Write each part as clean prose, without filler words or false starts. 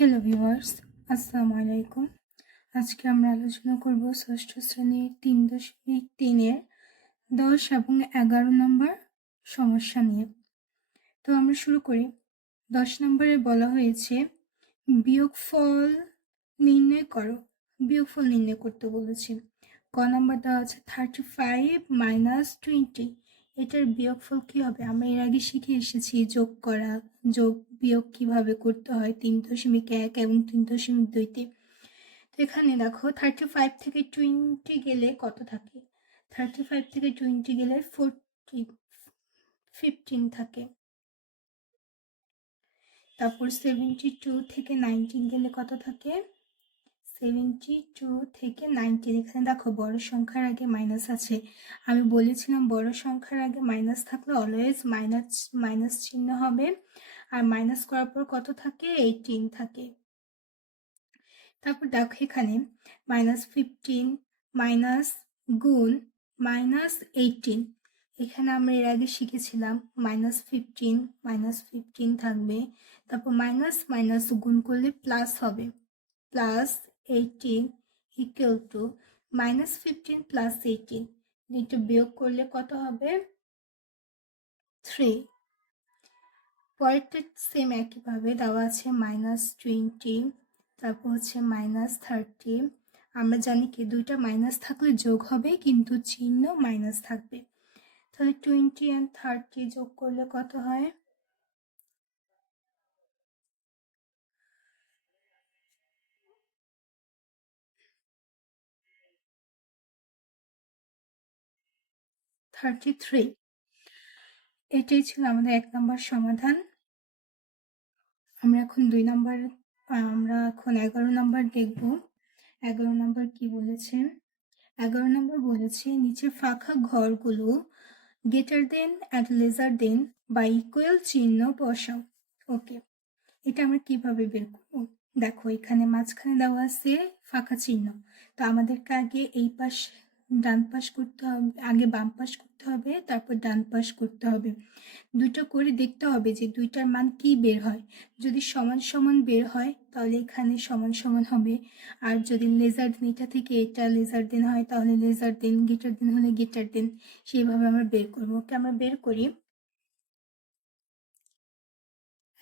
Hello viewers, আসসালামু আলাইকুম। আজকে আমরা আলোচনা করব ষষ্ঠ শ্রেণীর 3.3-এর 10 এবং 11 নম্বর সমস্যা নিয়ে। তো আমরা শুরু করি। 10 নম্বরে বলা হয়েছে বিয়োগফল নির্ণয় করো। বিয়োগফল নির্ণয় করতে বলেছে। ক নাম্বার দেওয়া আছে 35 - 20। এটার বিয়োগফল কি হবে? আমরা এর আগে শিখে এসেছি যোগ করা, যোগ বিয়োগ কিভাবে করতে হয় 3.1 এবং 3.2-তে। তো এখানে দেখো 35 থেকে 20 গেলে কত থাকে? 35 থেকে 20 গেলে 15 থাকে। তারপর 72 থেকে 19 গেলে কত থাকে? 72 থেকে 19। এখানে দেখো বড় সংখ্যার আগে মাইনাস আছে। আমি বলেছিলাম বড় সংখ্যার আগে মাইনাস থাকলে অলওয়েজ মাইনাস চিহ্ন হবে, আর মাইনাস করার পর কত থাকে? 18 থাকে। তারপর দেখো এখানে -15 মাইনাস গুণ -18। এখানে আমরা এর আগে শিখেছিলাম -15 থাকবে, তারপর মাইনাস মাইনাস গুণ করলে প্লাস হবে, +18 ইকুয়াল টু -15 + 18। এটা বিয়োগ করলে কত হবে? 3। পরেরটা সেম একইভাবে দেওয়া আছে -20, তারপর হচ্ছে -30। আমরা জানি কি দুইটা মাইনাস থাকলে যোগ হবে, কিন্তু চিহ্ন মাইনাস থাকবে। তাহলে 20 আর 30 যোগ করলে কত হয়? 33। এটাই ছিল আমাদের 1 নম্বর সমাধান। আমরা এখন 11 নম্বর দেখব। 11 নম্বর কি বলেছে? 11 নম্বর বলেছে নিচের ফাঁকা ঘরগুলো গ্রেটার দেন অ্যান্ড লেসার দেন বা ইকুয়াল চিহ্ন বসাও। ওকে, এটা আমরা কিভাবে বের করব? দেখো এখানে মাঝখানে দেওয়া আছে ফাঁকা চিহ্ন, তো আমাদেরকে আগে এই পাশ ডান পাশ করতে হবে, আগে বাম পাশ করতে হবে, তারপর ডান পাশ করতে হবে। দুটো করে দেখতে হবে যে দুইটার মান কি বের হয়। যদি সমান সমান বের হয় তাহলে এখানে সমান সমান হবে, আর যদি লেজার দেন এটা থেকে এটা লেজার দেন হয় তাহলে লেজার দেন, গেটার দেন হলে গেটার দেন, সেইভাবে আমরা বের করবো। ওকে, আমরা বের করি।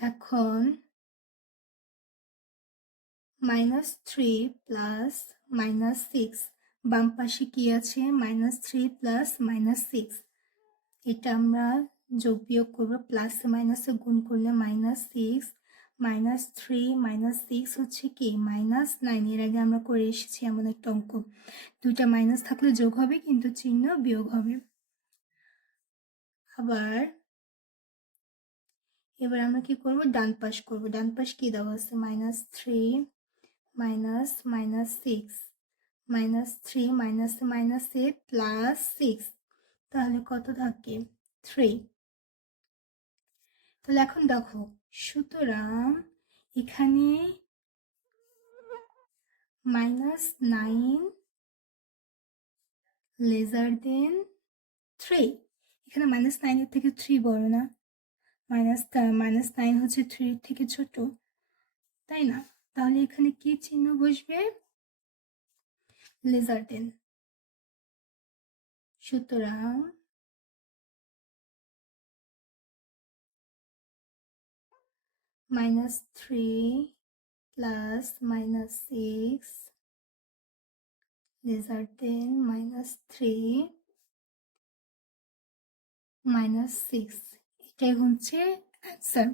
এখন -3 প্লাস -6, বাম পাশে কি আছে? -3 প্লাস -6। এটা আমরা যোগ বিয়োগ করবো, প্লাসে মাইনাসে গুণ করলে -6, -3 -6 হচ্ছে কি -9। এর আগে আমরা করে এসেছি এমন একটা অঙ্ক। দুইটা মাইনাস থাকলে যোগ হবে, কিন্তু চিহ্ন বিয়োগ হবে। এবার আমরা কি করব? ডান পাশ করব। ডান পাশ কি দেওয়া আছে? -3 -6, -3 মাইনাসে মাইনাসে +6, তাহলে কত থাকে? 3। তাহলে এখন দেখো, সুতরাং এখানে -9 লেজার দেন 3। এখানে -9 এর থেকে 3 বড় না? -9 হচ্ছে 3 এর থেকে ছোট, তাই না? তাহলে এখানে কি চিহ্ন বসবে? লেজার দেন। সুতরাং -3 প্লাস -6 লেজার দেন -3 -6, এটাই হচ্ছে অ্যান্সার।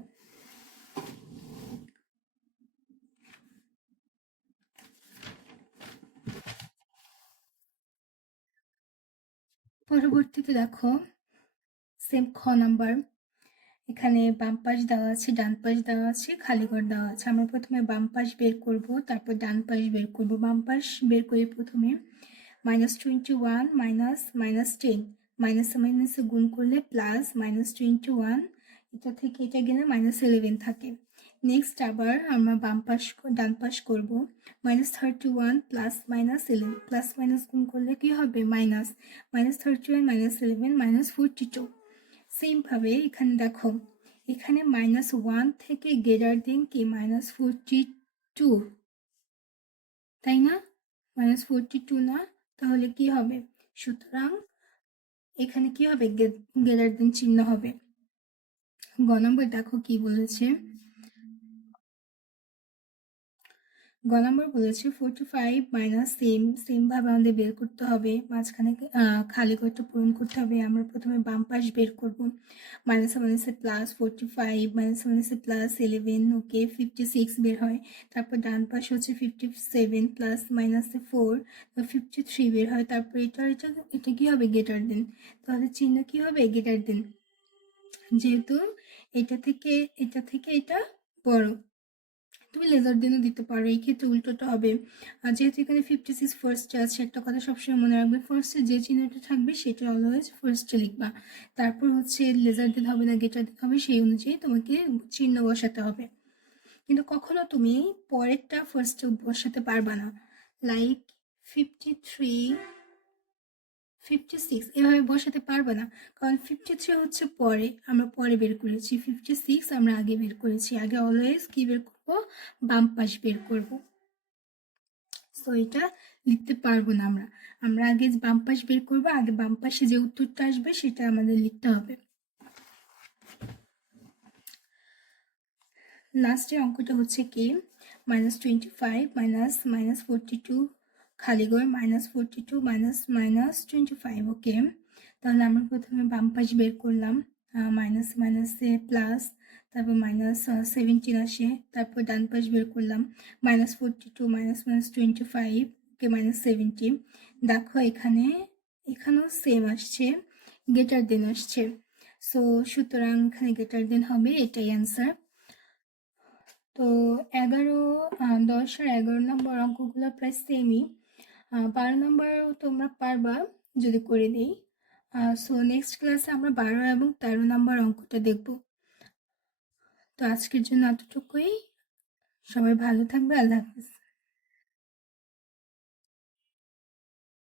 পরবর্তীতে দেখো সেম খ নাম্বার। এখানে বাম পাশ দেওয়া আছে, ডান পাশ দেওয়া আছে, খালি ঘর দেওয়া আছে। আমরা প্রথমে বাম পাশ বের করব, তারপর ডান পাশ বের করব। বাম পাশ বের করি প্রথমে। -21 -10, মাইনাসে মাইনাসে গুণ করলে প্লাস -21, এটা থেকে এটা গেলে -11 থাকে। নেক্সট আবার আমরা ডান পাশ করব। -31 প্লাস -11, প্লাস মাইনাস গুণ করলে কি হবে? মাইনাস -31 -11 -42। সেম ভাবে এখানে দেখো, এখানে -1 থেকে গ্রেটার দেন কি? -42 টু, তাই না? -42 না, তাহলে কি হবে? সুতরাং এখানে কি হবে? গ্রেটার দেন চিহ্ন হবে। গ নম্বর দেখো কি বলেছে। গ নম্বর বলেছে 45 মাইনাস সেম ভাবে আমাদের বের করতে হবে। মাঝখানে খালি ঘরটা পূরণ করতে হবে। আমরা প্রথমে বাম পাশ বের করব। মাইনাসে মাইনাসে প্লাস 45, মাইনাসে মাইনাসে প্লাস 11, ওকে 56 বের হয়। তারপর ডান পাশ হচ্ছে 57 প্লাস মাইনাসে 4, 53 বের হয়। তারপর এটা কি হবে? Greater than. তাহলে চিহ্ন কি হবে? Greater than. যেহেতু এটা থেকে এটা বড়, তুমি লেজার দিনও দিতে পারো। এই ক্ষেত্রে উল্টোটা হবে। আর যেহেতু এখানে 56 ফার্স্টে আছে, একটা কথা সবসময় মনে রাখবে, ফার্স্টে যে চিহ্নটা থাকবে সেটা অলওয়েজ ফার্স্টে লিখবা। তারপর হচ্ছে লেজার দিতে হবে না গেটার দিতে হবে, সেই অনুযায়ী তোমাকে চিহ্ন বসাতে হবে। কিন্তু কখনো তুমি পরেরটা ফার্স্টে বসাতে পারবা না। লাইক 53, 56 এভাবে বসাতে পারবে না, কারণ 53 হচ্ছে পরে, আমরা পরে বের করেছি। 56 আমরা আগে বের করেছি। আগে অলওয়েজ কি বের করবো? বাম পাশ বের করব। সো এটা লিখতে পারবো না আমরা। আমরা আগে বাম পাশ বের করবো, আগে বাম পাশে যে উত্তরটা আসবে সেটা আমাদের লিখতে হবে। লাস্টের অঙ্কটা হচ্ছে কি, -25 মাইনাস 42 খালি ঘর -42 -25, ওকে। তাহলে আমরা প্রথমে বাম পাশ বের করলাম, মাইনাসে মাইনাসে প্লাস, তারপর -17 আসে। তারপর ডান পাশ বের করলাম, -42 -25, ওকে, -70। দেখো এখানেও সেম আসছে, গ্রেটার দেন আসছে। সো সুতরাং এখানে গ্রেটার দেন হবে, এটাই অ্যান্সার। তো 11, 10 আর 11 নম্বর অঙ্কগুলো প্রায় সেমই। 12 নম্বরও তোমরা পারবা যদি করে দিই। সো নেক্সট ক্লাসে আমরা 12 এবং 13 নম্বর অঙ্কটা দেখব। তো আজকের জন্য এতটুকুই। সবাই ভালো থাকবে। আল্লাহ হাফিজ।